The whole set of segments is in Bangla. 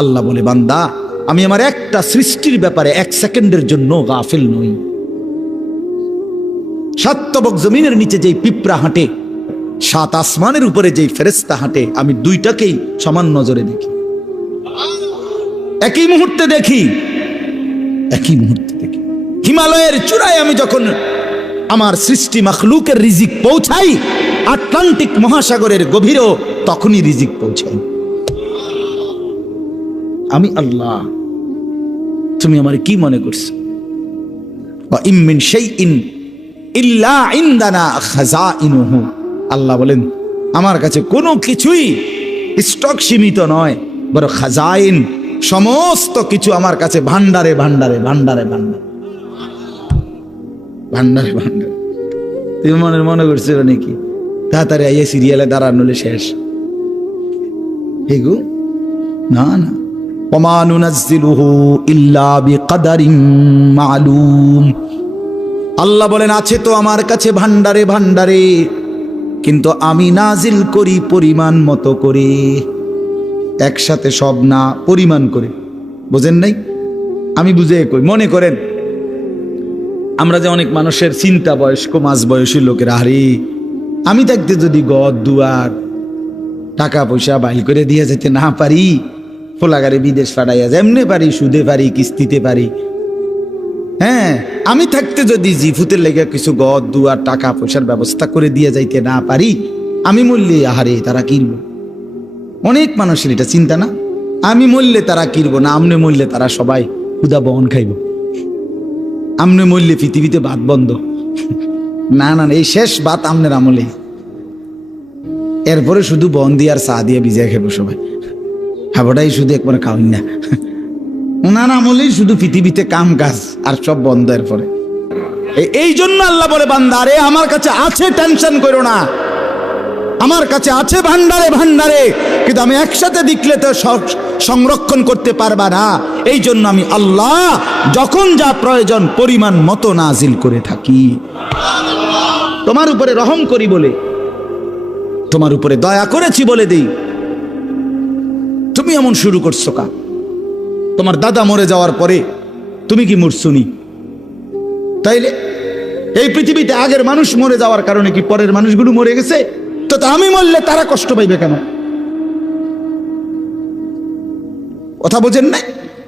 আল্লাহ বলে, বান্দা আমি আমার একটা সৃষ্টির ব্যাপারে 1 সেকেন্ডের জন্য গাফিল নই। সাতবক জমিনের নিচে যেই পিঁপড়া হাঁটে, 7 আসমানের উপরে যেই ফেরেশতা হাঁটে, আমি দুইটাকেই সমান নজরে দেখি, একই মুহূর্তে দেখি, একই মুহূর্তে দেখি। হিমালয়ের চূড়ায় আমি যখন আমার সৃষ্টি মাখলুকের রিজিক পৌঁছাই, আটলান্টিক মহাসাগরের গভীরেও তখনই রিজিক পৌঁছাই। আমি আল্লাহ, তুমি আমার কি মনে করছো? ওয়া ইম মিন শাইইন ইল্লা ইনদানা খাযাইনুহু, আল্লাহ বলেন আমার কাছে কোনো কিছুই স্টক সীমিত নয়, বরং খাজাইন, সমস্ত কিছু আমার কাছে ভান্ডারে ভান্ডারে ভান্ডারে ভান্ডারে ভান্ডারে ভান্ডারে। তুমি মনে করছো নাকি তাড়াতাড়ি আইয়ে সিরিয়ালে দাঁড়ানো শেষ? হেগো না না, ওমা নুনাজ্জিলুহু ইল্লা বিকদারিন মালুম। আল্লাহ বলেন আছে তো আমার কাছে ভান্ডারে ভান্ডারে, কিন্তু আমি নাজিল করি পরিমাণ মতো করে, একসাথে সব না, পরিমাণ করে। বুঝেন নাই? আমি বুঝে কই, মনে করেন আমরা যে অনেক মানুষের চিন্তা বয়স্ক মাঝ বয়সী লোকের, আরে আমি থাকতে যদি ঘর দুয়ার টাকা পয়সা বাইল করে দিয়ে যেতে না পারি, ফোলাগারে বিদেশ পাঠাইয়া যেমনে পারি, সুদে পারি, কিস্তিতে পারি, হ্যাঁ আমি থাকতে যদি জিফুতের লেগে কিছু ঘর দুয়ার টাকা পয়সার ব্যবস্থা করে দিয়ে যাইতে না পারি, আমি মরলে আহারে তারা কিনবো। অনেক মানুষের এটা চিন্তা না, আমি মরলে তারা কিনবো না, আমনে মরলে তারা সবাই ক্ষুধা বহন খাইব, আমনে মরলে পৃথিবীতে ভাত বন্ধ। না না, এই শেষ ভাত আমনের আমলে, এরপরে শুধু বন দিয়ে আর চা দিয়ে ভিজাই খাবো সবাই, খাবোটাই শুধু একবারে খাওয়াই না। ওনার আমলেই শুধু পৃথিবীতে কাম কাজ আর সব বন্ধ। এরপরে এই জন্য আল্লাহ বলে, বান্দা আরে আমার কাছে আছে, টেনশন করো না, আমার কাছে আছে ভান্ডারে ভান্ডারে, কিন্তু আমি একসাথে দেখলে তো সংরক্ষণ করতে পারবা না। এই জন্য আমি আল্লাহ যখন যা প্রয়োজন পরিমাণ মতো নাজিল করে থাকি। তোমার উপরে রহম করি বলে, তোমার উপরে দয়া করেছি বলে দেই, তুমি এমন শুরু করছো কা? তোমার দাদা মরে যাওয়ার পরে তুমি কি মরছুনি? তাইলে এই পৃথিবীতে আগের মানুষ মরে যাওয়ার কারণে কি পরের মানুষগুলো মরে গেছে? তো আমি মরলে তারা কষ্ট পাইবে কেন? কথা বোঝেন না?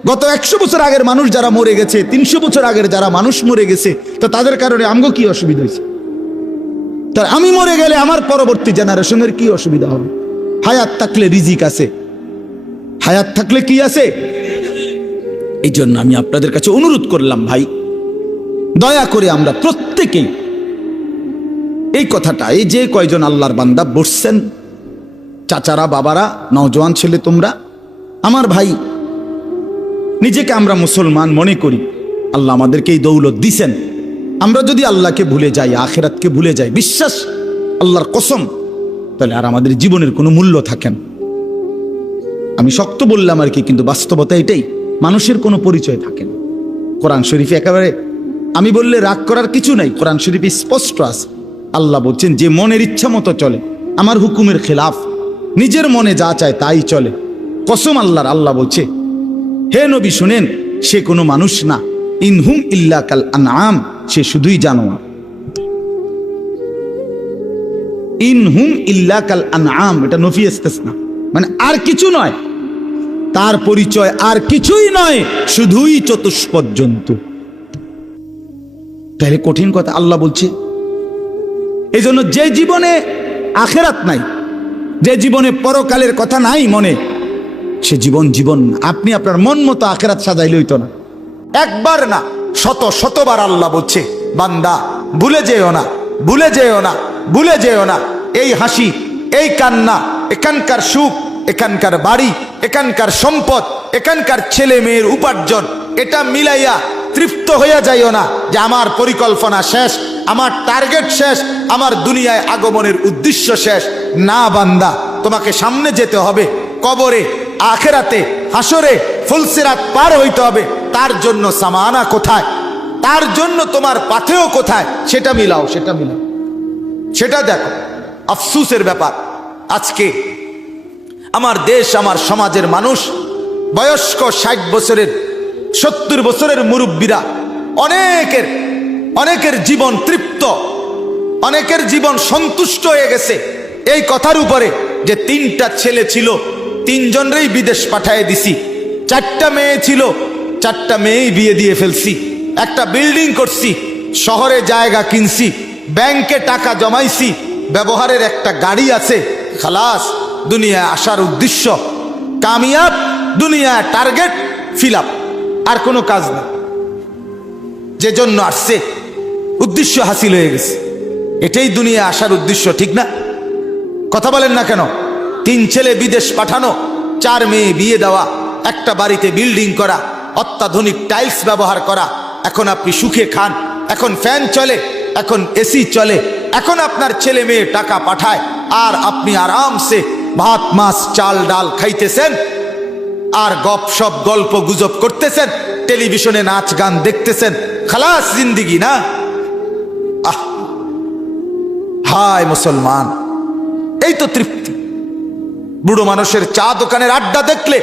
গত 100 বছর আগের মানুষ যারা মরে গেছে, 300 বছর আগের যারা মানুষ মরে গেছে, তো তাদের কারণে আমগো কি অসুবিধা হয়েছে? তার আমি মরে গেলে আমার পরবর্তী জেনারেশনের কি অসুবিধা হবে? হায়াত থাকলে রিজিক আছে, হায়াত থাকলে কি আছে? এই জন্য আমি আপনাদের কাছে অনুরোধ করলাম, ভাই দয়া করে আমরা প্রত্যেকেই এই কথাটা, এই যে কয়জন আল্লাহর বান্দা বসছেন, চাচারা, বাবারা, নওজোয়ান ছেলে তোমরা, আমার ভাই, নিজেকে আমরা মুসলমান মনে করি, আল্লাহ আমাদেরকে এই দৌলত দিছেন। আমরা যদি আল্লাহকে ভুলে যাই, আখিরাতকে ভুলে যাই, বিশ্বাস আল্লাহর কসম, তাহলে আর আমাদের জীবনের কোনো মূল্য থাকে না। আমি শক্ত বললাম আর কি, কিন্তু বাস্তবতা এটাই, মানুষের কোনো পরিচয় থাকে না। কোরআন শরীফে একেবারে আমি বললে রাগ করার কিছু নাই, কোরআন শরীফে স্পষ্ট আছে। আল্লাহ বলছেন যে মনের ইচ্ছা মতো চলে, আমার হুকুমের খেলাফ, নিজের মনে যা চায় তাই চলে, কসম আল্লাহর, আল্লাহ বলছে হে নবী শুনেন, সে কোনো মানুষ না, ইনহুম ইল্লা কাল আনআম, সে শুধুই জানোয়ার। ইনহুম ইল্লা কাল আনআম, এটা নফি ইস্তিসনা, মানে আর কিছু নয়, তার পরিচয় আর কিছুই নয়, শুধুই চতুষ্পদ জন্তু। তাহলে কঠিন কথা আল্লাহ বলছে। এই জন্য যে জীবনে আখেরাত নাই, যে জীবনে পরকালের কথা নাই মনে, সে জীবন জীবন না। আপনি আপনার মন মতো আখেরাত সাজাইলে হইতো না, একবার না শত শতবার আল্লাহ বলছে, বান্দা ভুলে যেও না, ভুলে যেও না, ভুলে যেও না, এই হাসি, এই কান্না, এখানকার সুখ, এখানকার বাড়ি, এখানকার সম্পদ, এখানকার ছেলে মেয়ের উপার্জন, এটা মিলাইয়া তৃপ্ত হইয়া যাইও না যে আমার পরিকল্পনা শেষ, আমার টার্গেট শেষ, আমার দুনিয়ায় আগমনের উদ্দেশ্য শেষ। না বান্দা, তোমাকে সামনে যেতে হবে, কবরে, আখেরাতে, হাসরে, ফুলসিরাত পার হইতে হবে। তার জন্য সামানা কোথায়, তার জন্য তোমার পাথেও কোথায়, সেটা মিলাও, সেটা মিলাও, সেটা দেখো। আফসোসের ব্যাপার, আজকে আমার দেশ, আমার সমাজের মানুষ বয়স্ক 60 বছরের 70 বছরের মুরব্বীরা অনেকের জীবন তৃপ্ত, অনেকের জীবন সন্তুষ্ট হয়ে গেছে এই কথার উপরে যে 3টা ছেলে ছিল, 3 জনরেই বিদেশ পাঠিয়ে দিছি, 4টা মেয়ে ছিল, 4টা মেয়েই বিয়ে দিয়ে ফেলছি, একটা বিল্ডিং করছি, শহরে জায়গা কিনছি, ব্যাংকে টাকা জমাইছি, ব্যবহারের একটা গাড়ি আছে, খালাস দুনিয়ায় আসার উদ্দেশ্য কামিয়াব, দুনিয়ায় টার্গেট ফিল আপ, আর কোনো কাজ নেই। যে জন্য আসছে উদ্দেশ্য হাসিল হয়ে গেছে, এটাই দুনিয়া আসার উদ্দেশ্য, ঠিক না? কথা বলেন না কেন? 3 ছেলে বিদেশ পাঠানো, 4 মেয়ে বিয়ে দেওয়া, একটা বাড়িতে বিল্ডিং করা, অত্যাধুনিক টাইলস ব্যবহার করা, এখন আপনি সুখে খান, এখন ফ্যান চলে, এখন এসি চলে, এখন আপনার ছেলে মেয়ে টাকা পাঠায়, আর আপনি আরামসে ভাত মাছ চাল ডাল খাইতেছেন, আর গপসপ গল্প গুজব করতেছেন, টেলিভিশনে নাচ গান দেখতেছেন, খালাস জিন্দিগি না? হায় মুসলমান, এই তো তৃপ্তি। বুড়ো মানুষের চা দোকানের আড্ডা দেখলে,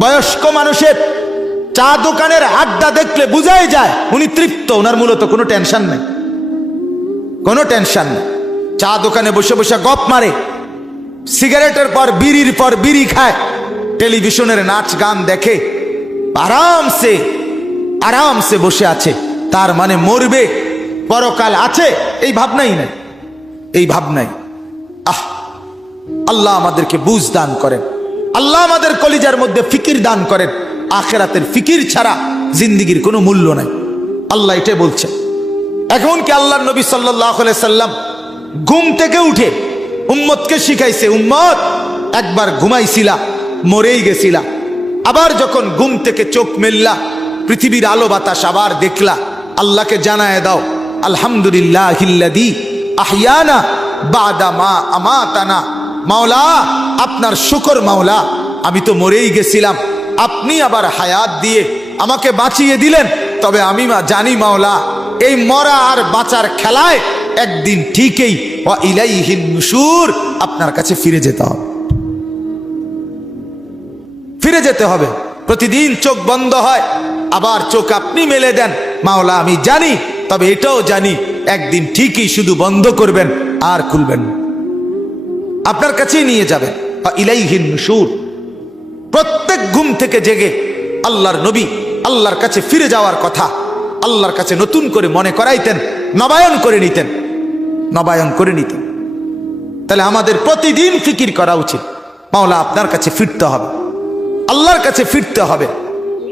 বয়স্ক মানুষের চা দোকানের আড্ডা দেখলে বুঝাই যায় উনি তৃপ্ত, ওনার মূলত কোনো টেনশন নেই, কোনো টেনশন নেই। চা দোকানে বসে বসে গপ মারে, সিগারেটের পর বিড়ি খায়, টেলিভিশনের নাচ গান দেখে, আরামসে বসে আছে। তার মানে মরবে, পরকাল আছে, এই ভাবনাই নাই, এই ভাবনাই। আল্লাহ আমাদেরকে বুঝ দান করেন, আল্লাহ আমাদের কলিজার মধ্যে ফিকির দান করেন। আখিরাতের ফিকির ছাড়া জিন্দেগির কোনো মূল্য নাই, আল্লাহ এটাই বলছেন। এখন কি আল্লাহর নবী সাল্লাল্লাহু আলাইহি সাল্লাম ঘুম থেকে উঠে উম্মতকে শিখাইছে, উম্মত একবার ঘুমাইছিলা, মরেই গেছিলা, আবার যখন ঘুম থেকে চোখ মেললা, পৃথিবীর আলো বাতাস আবার দেখলা, আল্লাহকে জানায় দাও আলহামদুলিল্লাহিল্লাযী আহইয়ানা বাদা মা আমাতানা। মাওলা আপনার শুকর, মাওলা আমি তো মরেই গেছিলাম, আপনি আবার হায়াত দিয়ে আমাকে বাঁচিয়ে দিলেন, তবে আমি জানি মাওলা এই মরা আর বাঁচার খেলায় একদিন ঠিকই ওয়া ইলাইহিন নুশুর, আপনার কাছে ফিরে যেতে হবে, ফিরে যেতে হবে। প্রতিদিন চোখ বন্ধ হয়, আবার চোখ আপনি মেলে দেন, মাওলা আমি জানি, তবে এটাও জানি একদিন ঠিকই শুধু বন্ধ করবেন আর খুলবেন, আপনার কাছেই নিয়ে যাবেন। ইলাইহিন নুশুর। প্রত্যেক ঘুম থেকে জেগে আল্লাহর নবী আল্লাহর কাছে ফিরে যাওয়ার কথা আল্লাহর কাছে নতুন করে মনে করাইতেন, নবায়ন করে নিতেন, নবায়ন করে নিতেন। তাহলে আমাদের প্রতিদিন ফিকির করা উচিত, মাওলা আপনার কাছে ফিরতে হবে, আল্লাহর কাছে ফিরতে হবে।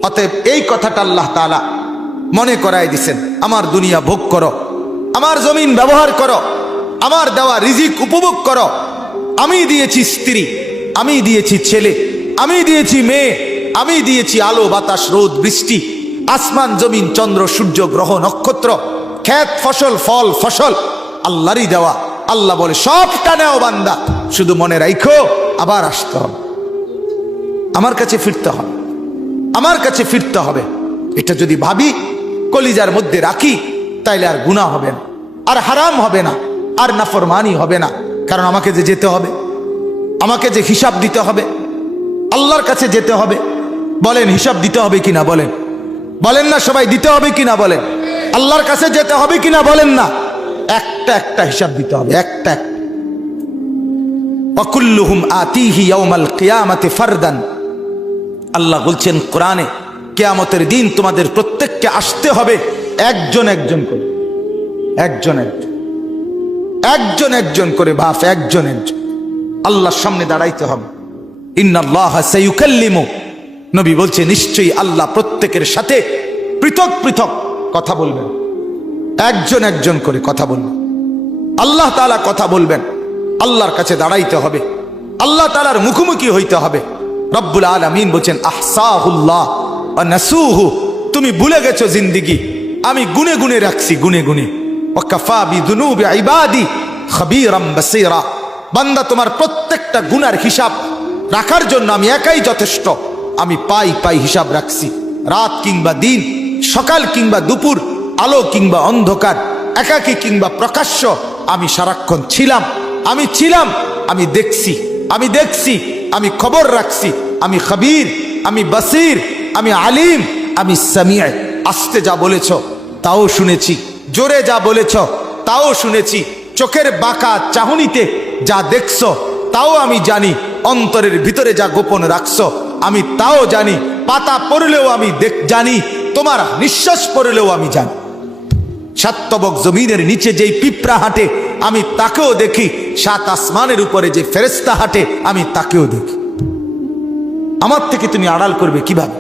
অতএব এই কথাটা আল্লাহ তাআলা মনে করাই দিছেন, আমার দুনিয়া ভোগ করো, আমার জমিন ব্যবহার করো, আমার দেওয়া রিজিক উপভোগ করো। আমি দিয়েছি স্ত্রী, আমি দিয়েছি ছেলে, আমি দিয়েছি মেয়ে, আমি দিয়েছি আলো বাতাস রোদ বৃষ্টি, আসমান জমিন চন্দ্র সূর্য গ্রহ নক্ষত্র, ক্ষেত ফসল ফল ফসল আল্লাহরই দেওয়া। আল্লাহ বলে সবটা নেও বান্দা, শুধু মনে রাখো আবার আসতে হবে, আমার কাছে ফিরতে হবে, আমার কাছে ফিরতে হবে। এটা যদি ভাবি, কলিজার মধ্যে রাখি, তাইলে আর গুনাহ হবে না, আর হারাম হবে না, আর নাফরমানি হবে না। কারণ আমাকে যে যেতে হবে, আমাকে যে হিসাব দিতে হবে, আল্লাহর কাছে যেতে হবে। বলেন হিসাব দিতে হবে কিনা? বলেন, বলেন না সবাই, দিতে হবে কিনা? বলেন আল্লাহর কাছে যেতে হবে কিনা? বলেন না, একটা একটা হিসাব দিতে হবে, একটা একটা। ওয়াকুল্লুহুম আতিহি ইয়াউমাল কিয়ামাতি ফারদান। আল্লাহ বলছেন কোরআনে, কিয়ামতের দিন তোমাদের প্রত্যেককে আসতে হবে একজন একজন করে, একজন একজন, একজন একজন করে, বাপ একজন একজন আল্লাহর সামনে দাঁড়াইতে হবে। ইন্নাল্লাহা সাইয়ুকাল্লিমু, নবী বলছে নিশ্চয়ই আল্লাহ প্রত্যেকের সাথে পৃথক পৃথক কথা বলবেন, একজন একজন করে কথা বলবেন। আল্লাহ তাআলা কথা বলবেন, আল্লাহর কাছে দাঁড়াইতে হবে, আল্লাহ তাআলার মুখোমুখি হইতে হবে। রব্বুল আলামিন বলছেন আহসাহুল্লাহ ওয়া নাসুহু, তুমি ভুলে গেছো জিন্দেগি, আমি গুনে গুনে রাখছি, গুনে গুনে। ওয়া কাফা বিযুনুবি ইবাদি খাবীরাম বাসীরা, বান্দা তোমার প্রত্যেকটা গুনার হিসাব রাখার জন্য আমি একাই যথেষ্ট। আমি পাই পাই হিসাব রাখছি, রাত কিংবা দিন, সকাল কিংবা দুপুর, আলো কিংবা অন্ধকার, একাকী কিংবা প্রকাশ্য, আমি সারাক্ষণ ছিলাম, আমি ছিলাম, আমি দেখছি, আমি দেখছি, আমি খবর রাখছি, আমি খবীর, আমি বসির, আমি আলিম, আমি সামিআ। আস্তে যা বলেছ তাও শুনেছি, জোরে যা বলেছ তাও শুনেছি, চোখের বাঁকা চাহনিতে যা দেখছো তাও আমি জানি, অন্তরের ভিতরে যা গোপন রাখছো আমি তাও জানি, পাতা পড়লেও আমি জানি, তোমার নিঃশ্বাস পড়লেও আমি জানি। সাতবক জমিনের নিচে যেই পিঁপড়া হাঁটে আমি তাকেও দেখি, সাত আসমানের উপরে যে ফেরেশতা হাঁটে আমি তাকেও দেখি। আমার থেকে তুমি আড়াল করবে কিভাবে?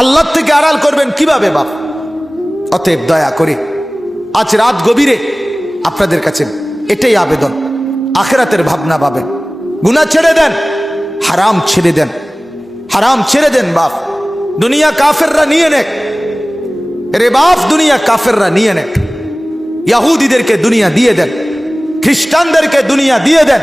আল্লাহর থেকে আড়াল করবেন কিভাবে বাপ? অতএব দয়া করে আজ রাত গভীরে আপনাদের কাছে এটাই আবেদন, আখিরাতের ভাবনা পাবেন, গুনাহ ছেড়ে দেন, হারাম ছেড়ে দেন, হারাম ছেড়ে দেন বাপ। দুনিয়া কাফেররা নিয়ে নেক রে বাপ, দুনিয়া কাফেররা নিয়ে নেক। ইহুদিদেরকে দুনিয়া দিয়ে দেন, খ্রিস্টানদেরকে দুনিয়া দিয়ে দেন,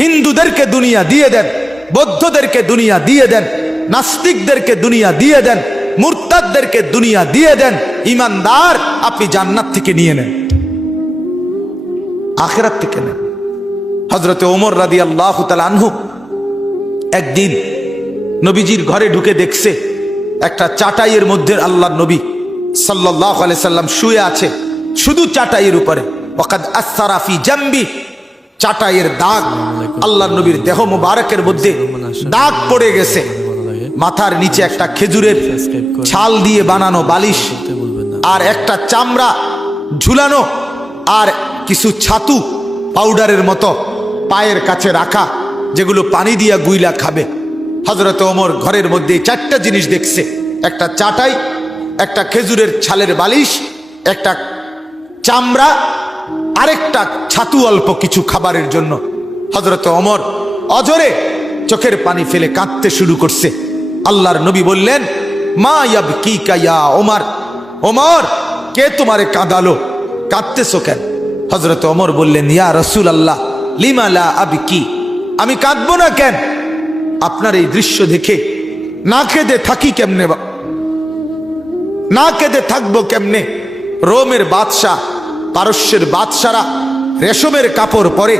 হিন্দুদেরকে দুনিয়া দিয়ে দেন, বৌদ্ধদেরকে দুনিয়া দিয়ে দেন, নাস্তিকদেরকে দুনিয়া দিয়ে দেন, মুরতাদদেরকে দুনিয়া দিয়ে দেন। ইমানদার আপনি জান্নাত থেকে নিয়ে নেন, আখিরাত থেকে নেন। হযরতে ওমর রাদিয়াল্লাহু তাআলা আনহু একদিন নবীজির ঘরে ঢুকে দেখছে একটা চাটাইয়ের মধ্যে আল্লাহর নবী সাল্লাল্লাহু আলাইহি সাল্লাম শুয়ে আছে, শুধু চাটাইয়ের উপরে। ওয়াকাদ আসসারা ফি জামবি, চাটাইয়ের দাগ, আল্লাহর নবীর দেহ মুবারকের মধ্যে দাগ পড়ে গেছে। মাথার নিচে একটা খেজুরের ছাল দিয়ে বানানো বালিশ, আর একটা চামড়া ঝুলানো, আর কিছু ছাতু পাউডারের মতো পায়ের কাছে রাখা, যেগুলো পানি দিয়া গুইলা খাবে। হযরত ওমর ঘরের মধ্যে চারটা জিনিস দেখছে, একটা চাটাই, একটা খেজুরের ছালের বালিশ, একটা চামড়া, আরেকটা ছাতু অল্প কিছু খাবারের জন্য। হযরত ওমর অজরে চোখের পানি ফেলে কাঁদতে শুরু করছে। আল্লাহর নবী বললেন, মা ইয়াবকিকা ইয়া ওমর, ওমর কে তোমারে কাঁদালো, কাঁদতেছো কেন? হযরত ওমর বললেন, ইয়া রাসূলুল্লাহ লিমা লা আবকি, আমি কাঁদবো না কেন? আপনার এই দৃশ্য দেখে না কেঁদে থাকি কেমনে, না কেঁদে থাকবো কেমনে? রোমের বাদশাহ, পারস্যের বাদশারা রেশমের কাপড় পরে,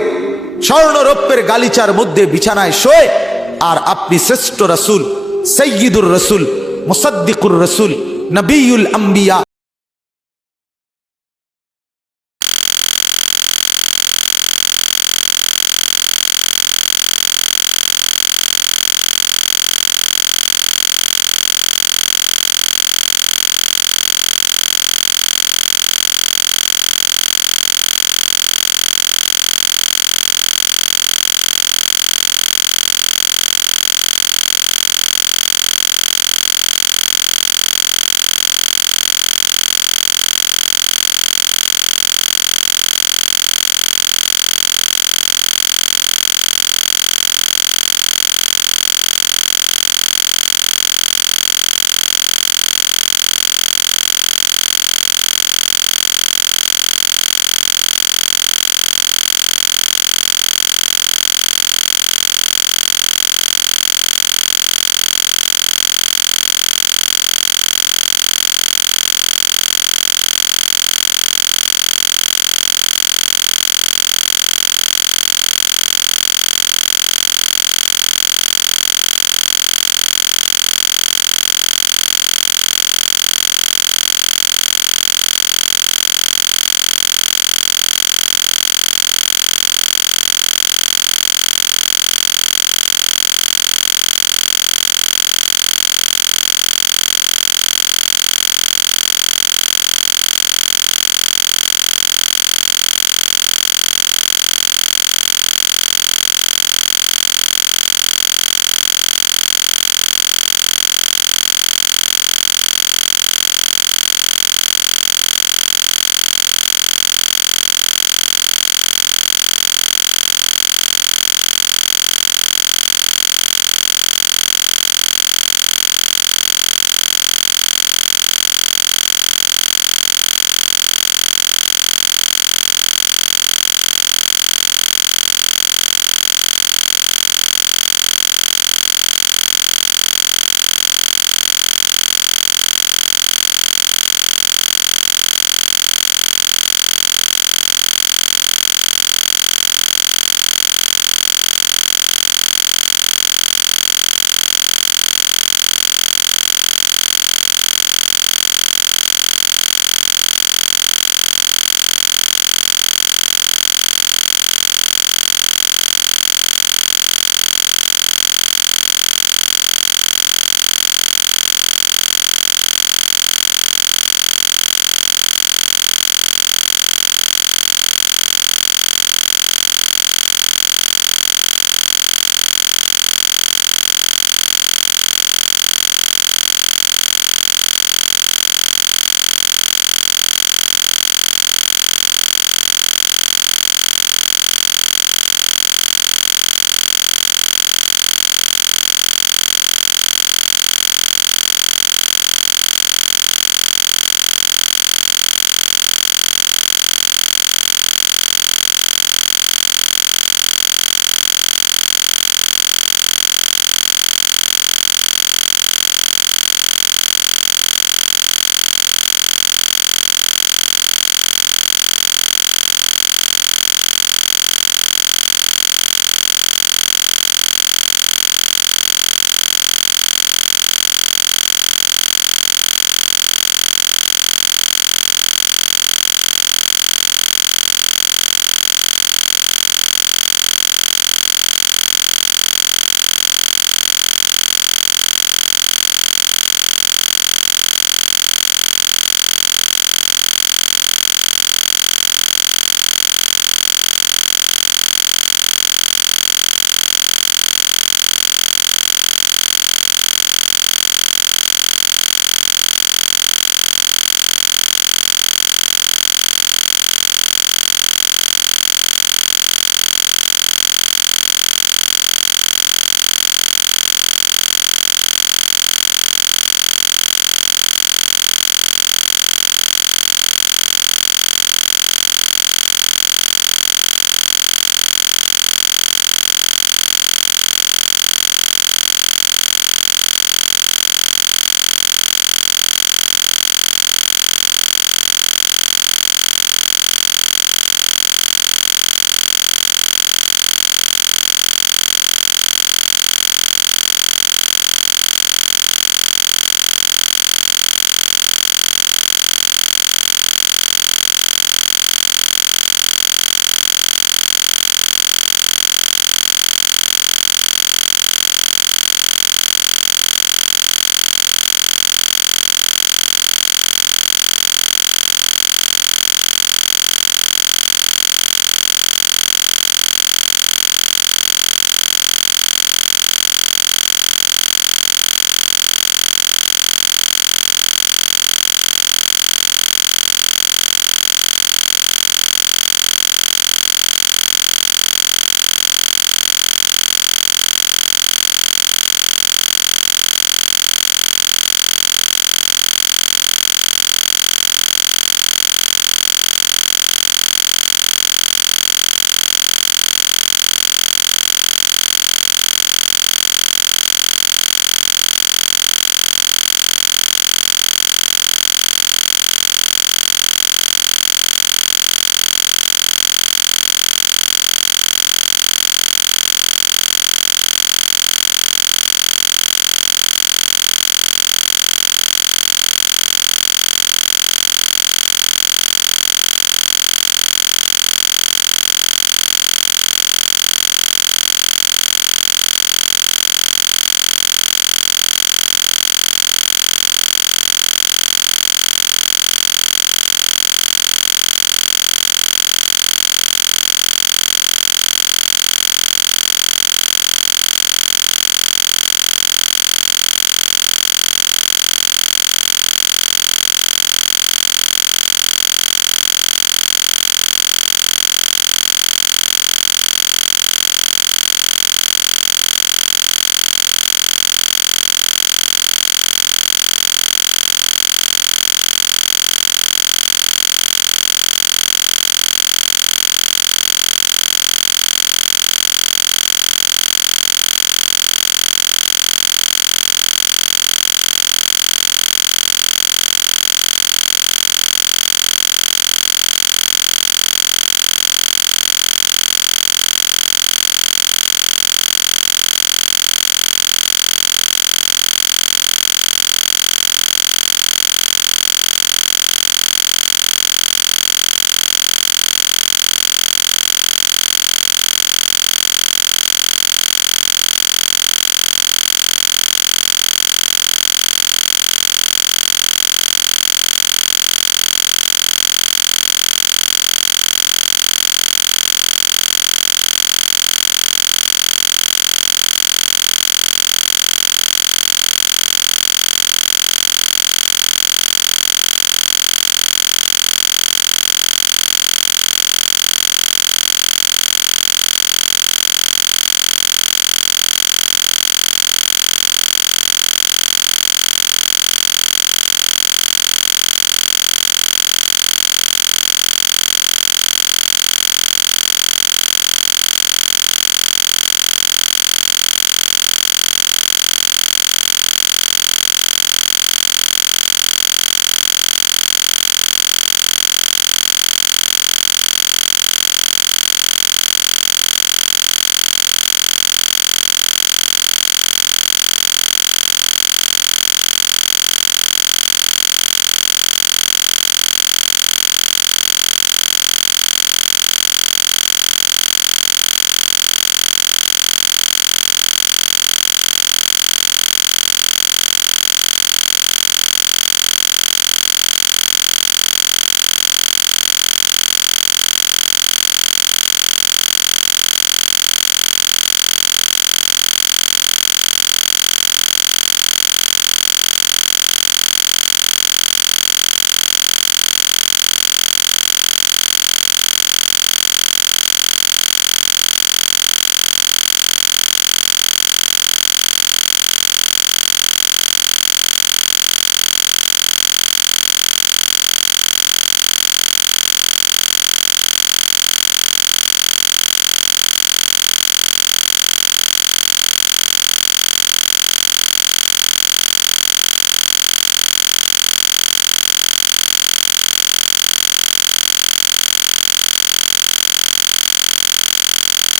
স্বর্ণ রৌপ্যের গালিচার মধ্যে বিছানায় শোয়, আর আপনি শ্রেষ্ঠ রাসূল, সাইয়্যিদুর রাসূল, মুসাদ্দিকুর রাসূল, নবিয়ুল আম্বিয়া